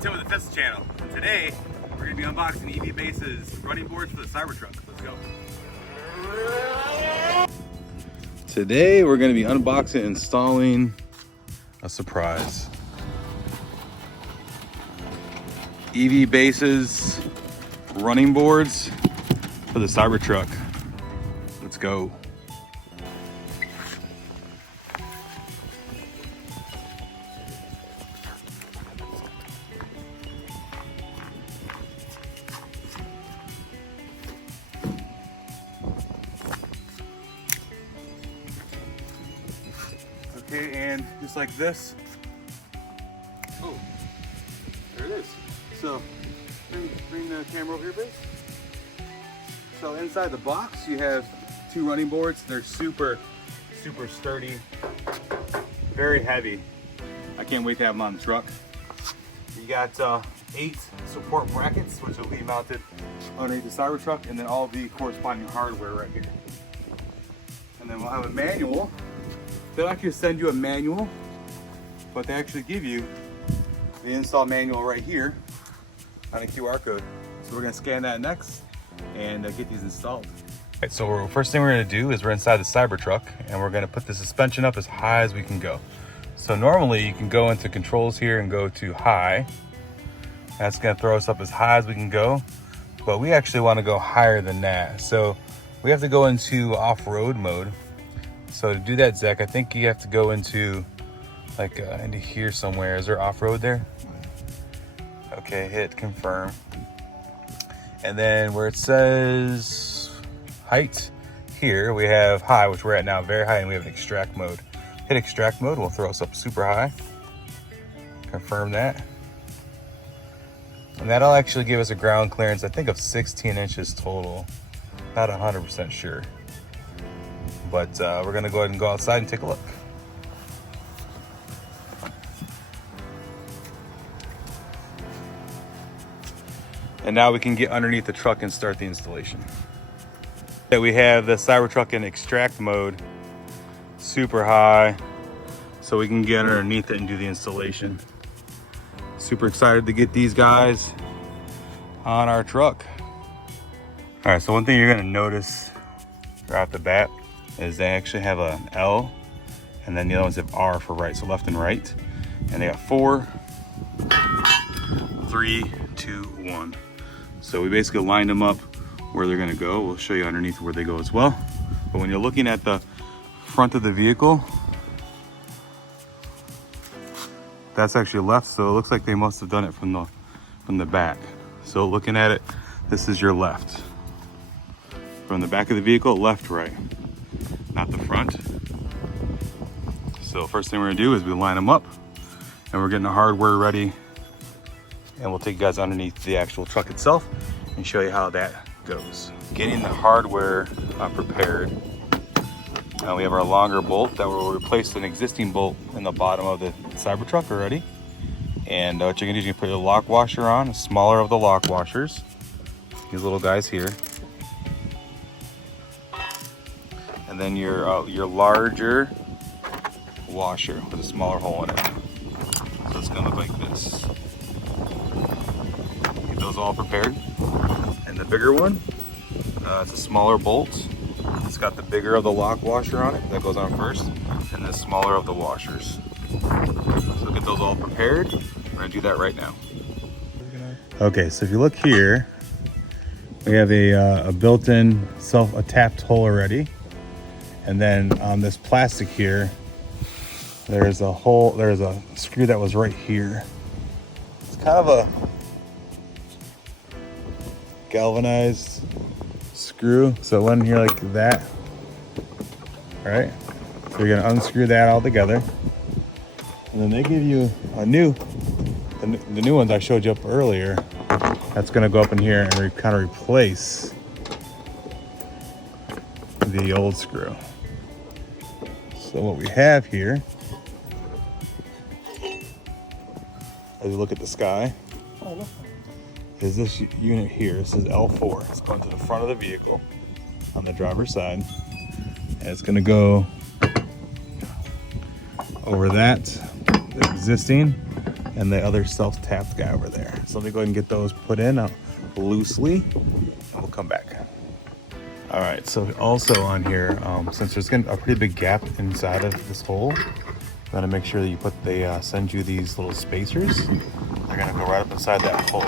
Tim with the Fist channel. Today, we're going to be unboxing EVBase's running boards for the Cybertruck. Let's go. Today, we're going to be unboxing and installing a surprise. EVBase's running boards for the Cybertruck. Let's go. Okay, and just like this. Oh, there it is. So, bring the camera over here, please. So inside the box, you have two running boards. They're super sturdy, very heavy. I can't wait to have them on the truck. You got 8 support brackets, which will be mounted underneath the Cybertruck, and then all the corresponding hardware right here. And then we'll have a manual. They'll actually send you a manual, but they actually give you the install manual right here on a QR code. So we're gonna scan that next and get these installed. All right, so first thing we're gonna do is we're inside the Cybertruck and we're gonna put the suspension up as high as we can go. So normally you can go into controls here and go to high. That's gonna throw us up as high as we can go, but we actually wanna go higher than that. So we have to go into off-road mode. So to do that, Zach, I think you have to go into like into here somewhere. Is there off-road there? Okay, hit confirm. And then where it says height, here we have high, which we're at now, very high, and we have an extract mode. Hit extract mode, will throw us up super high. Confirm that. And that'll actually give us a ground clearance, I think of 16 inches total. Not 100% sure. But we're gonna go ahead and go outside and take a look. And now we can get underneath the truck and start the installation. We have the Cybertruck in extract mode, super high, so we can get underneath it and do the installation. Super excited to get these guys on our truck. All right, so one thing you're gonna notice right off the bat is they actually have an L, and then the other ones have R for right, so left and right. And they got 4, 3, 2, 1. So we basically lined them up where they're gonna go. We'll show you underneath where they go as well. But when you're looking at the front of the vehicle, that's actually left, so it looks like they must have done it from the back. So looking at it, this is your left. From the back of the vehicle, left, right, not the front. So first thing we're gonna do is we line them up, and we're getting the hardware ready, and we'll take you guys underneath the actual truck itself and show you how that goes. Getting the hardware prepared. We have our longer bolt that will replace an existing bolt in the bottom of the Cybertruck already. And what you're gonna do is you're gonna put a lock washer on, a smaller of the lock washers. These little guys here. And then your larger washer with a smaller hole in it. So it's gonna look like this. Get those all prepared. And the bigger one, it's a smaller bolt. It's got the bigger of the lock washer on it, that goes on first, and the smaller of the washers. So get those all prepared. We're gonna do that right now. Okay, so if you look here, we have a built-in a tapped hole already. And then on this plastic here, there's a hole, there's a screw that was right here. It's kind of a galvanized screw, so it went in here like that. All right, so you're gonna unscrew that all together. And then they give you a the new ones I showed you up earlier. That's gonna go up in here and kind of replace the old screw. So what we have here, as you look at the sky, is this unit here. This is L4. It's going to the front of the vehicle on the driver's side. And it's gonna go over that, the existing, and the other self-tapped guy over there. So let me go ahead and get those put in loosely, and we'll come back. All right, so also on here, since there's a pretty big gap inside of this hole, you gotta make sure that you they send you these little spacers. They're gonna go right up inside that hole.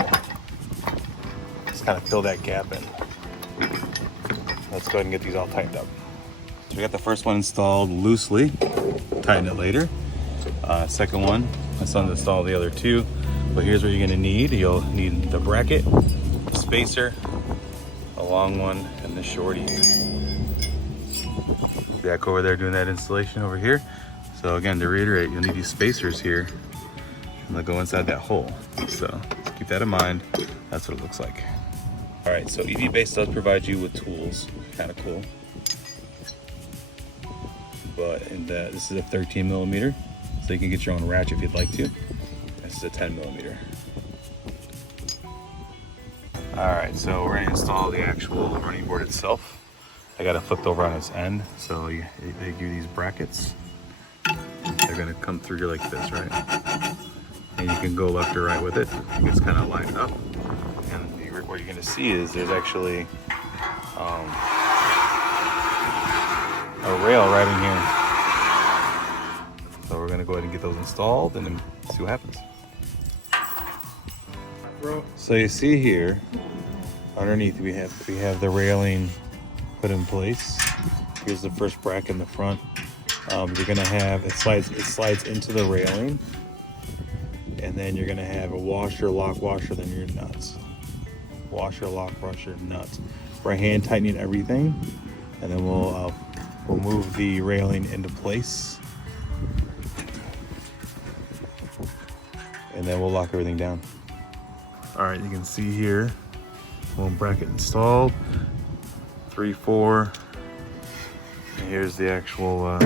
Just kind of fill that gap in. Let's go ahead and get these all tightened up. So we got the first one installed loosely, tighten it later. Second one, my son installed the other two, but here's what you're gonna need. You'll need the bracket, spacer, a long one, and the shorty. Back over there doing that installation over here. So again, to reiterate, you'll need these spacers here, and they'll go inside that hole. So keep that in mind. That's what it looks like. All right, so EVBase does provide you with tools, kind of cool. But this is a 13 millimeter, so you can get your own ratchet if you'd like to. This is a 10 millimeter. All right, so we're gonna install the actual running board itself. I got it flipped over on its end, so they give you these brackets. They're gonna come through here like this, right? And you can go left or right with it. You just kind of line it up. And what you're gonna see is there's actually a rail right in here. So we're gonna go ahead and get those installed and then see what happens. So you see here, underneath we have the railing put in place. Here's the first bracket in the front. You're gonna have, it slides into the railing, and then you're gonna have a washer, lock washer, then your nuts. Washer, lock washer, nuts. We're hand tightening everything, and then we'll move the railing into place, and then we'll lock everything down. All right, you can see here, one bracket installed, 3, 4, and here's the actual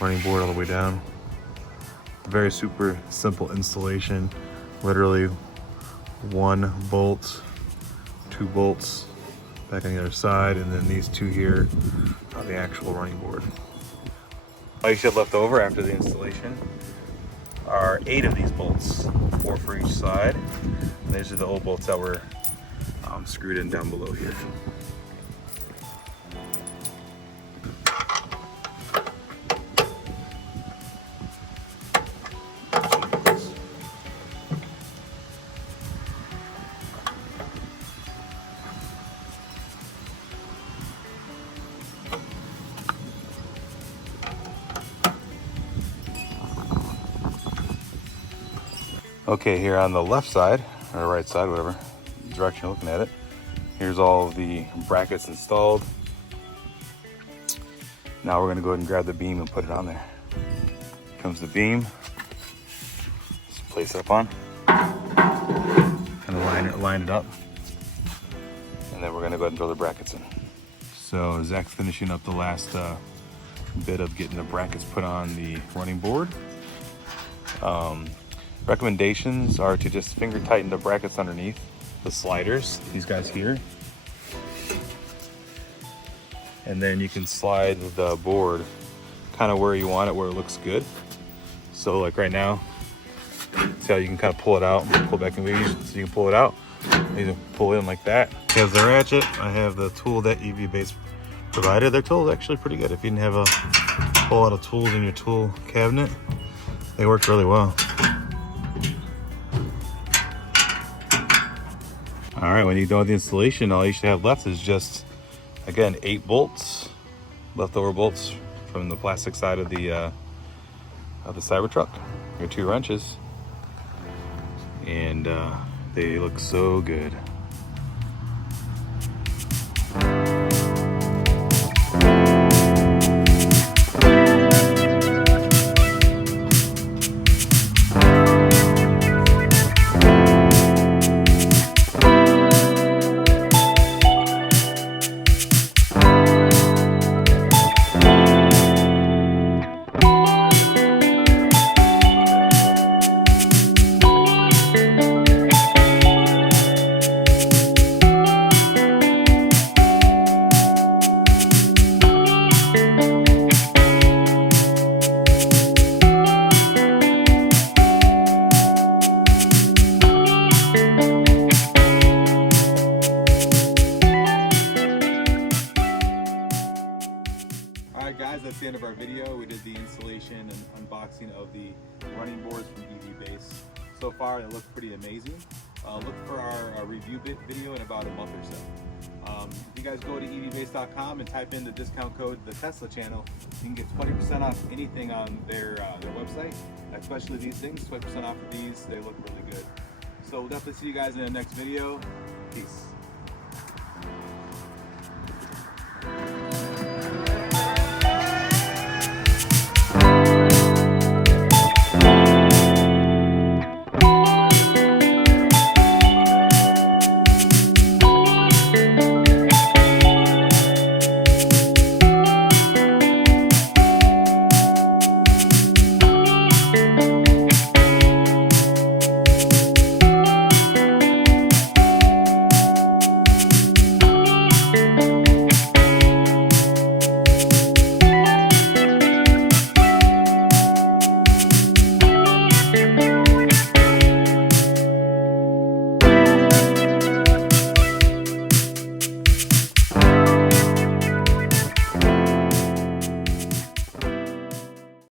running board all the way down. Very super simple installation. Literally 1 bolt, 2 bolts back on the other side, and then these 2 here on the actual running board. All you should have left over after the installation are 8 of these bolts, 4 for each side. And these are the old bolts that were screwed in down below here. Okay, here on the left side, or right side, whatever direction you're looking at it, here's all of the brackets installed. Now we're gonna go ahead and grab the beam and put it on there. Here comes the beam. Just place it up on. Kind of line it up. And then we're gonna go ahead and throw the brackets in. So Zach's finishing up the last bit of getting the brackets put on the running board. Recommendations are to just finger tighten the brackets underneath the sliders, these guys here. And then you can slide the board kind of where you want it, where it looks good. So like right now, see how you can kind of pull it out, pull back in, so you can pull it out. You can pull in like that. Here's the ratchet. I have the tool that EVBase provided. Their tool is actually pretty good. If you didn't have a whole lot of tools in your tool cabinet, they work really well. All right, when you're done with the installation, all you should have left is just, again, 8 bolts, leftover bolts from the plastic side of the Cybertruck. Your 2 wrenches, and they look so good. Alright guys, that's the end of our video. We did the installation and unboxing of the running boards from EVBase. So far it looks pretty amazing. Look for our review video in about a month or so. If you guys go to EVBase.com and type in the discount code the Tesla channel, you can get 20% off anything on their website, especially these things. 20% off of these, they look really good. So we'll definitely see you guys in the next video. Peace.